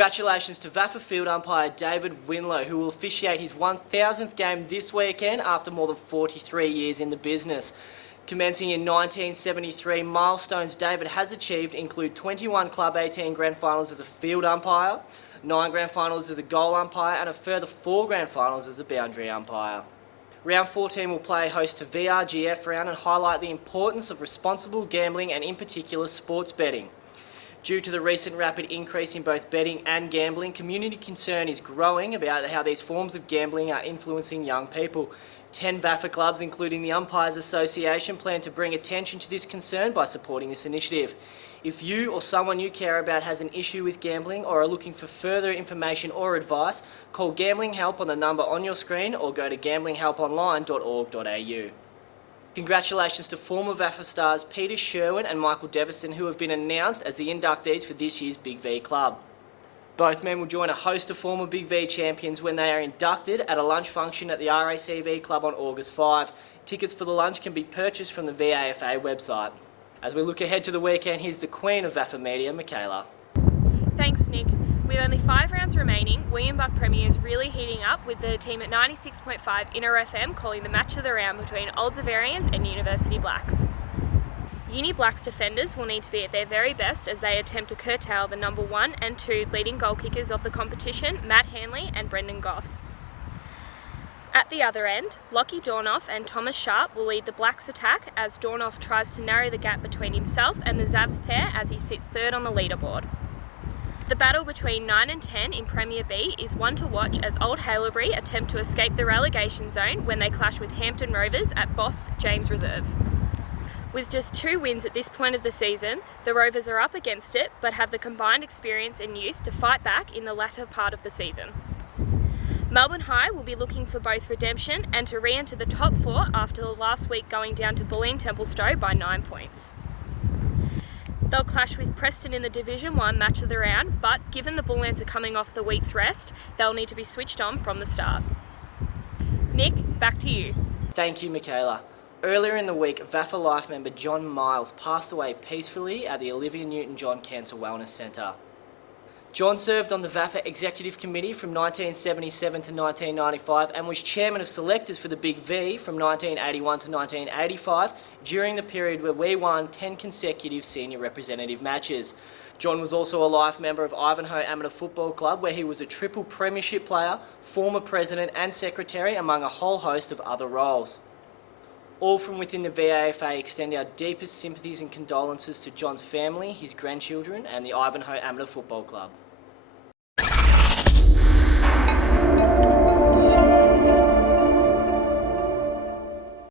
Congratulations to VAFA field umpire David Winlow, who will officiate his 1000th game this weekend after more than 43 years in the business. Commencing in 1973, milestones David has achieved include 21 Club 18 grand finals as a field umpire, 9 grand finals as a goal umpire, and a further 4 grand finals as a boundary umpire. Round 14 will play host to VRGF round and highlight the importance of responsible gambling and in particular sports betting. Due to the recent rapid increase in both betting and gambling, community concern is growing about how these forms of gambling are influencing young people. 10 VAFA clubs, including the Umpires Association, plan to bring attention to this concern by supporting this initiative. If you or someone you care about has an issue with gambling or are looking for further information or advice, call Gambling Help on the number on your screen or go to gamblinghelponline.org.au. Congratulations to former VAFA stars Peter Sherwin and Michael Devison, who have been announced as the inductees for this year's Big V Club. Both men will join a host of former Big V champions when they are inducted at a lunch function at the RACV Club on August 5. Tickets for the lunch can be purchased from the VAFA website. As we look ahead to the weekend, here's the Queen of VAFA Media, Michaela. Thanks, Nick. With only 5 rounds remaining, William Buck Premier is really heating up with the team at 96.5 Inner FM calling the match of the round between Old Zavarians and University Blacks. Uni Blacks defenders will need to be at their very best as they attempt to curtail the number 1 and 2 leading goal kickers of the competition, Matt Hanley and Brendan Goss. At the other end, Lockie Dornoff and Thomas Sharp will lead the Blacks attack as Dornoff tries to narrow the gap between himself and the Zavs pair as he sits third on the leaderboard. The battle between 9 and 10 in Premier B is one to watch as Old Haileybury attempt to escape the relegation zone when they clash with Hampton Rovers at Boss James Reserve. With just 2 wins at this point of the season, the Rovers are up against it but have the combined experience and youth to fight back in the latter part of the season. Melbourne High will be looking for both redemption and to re-enter the top 4 after last week going down to Bulleen Templestowe by 9 points. They'll clash with Preston in the Division 1 match of the round, but given the Bullants are coming off the week's rest, they'll need to be switched on from the start. Nick, back to you. Thank you, Michaela. Earlier in the week, VAFA Life member John Miles passed away peacefully at the Olivia Newton-John Cancer Wellness Centre. John served on the VAFA Executive Committee from 1977 to 1995 and was chairman of selectors for the Big V from 1981 to 1985 during the period where we won 10 consecutive senior representative matches. John was also a life member of Ivanhoe Amateur Football Club, where he was a triple premiership player, former president and secretary, among a whole host of other roles. All from within the VAFA extend our deepest sympathies and condolences to John's family, his grandchildren and the Ivanhoe Amateur Football Club.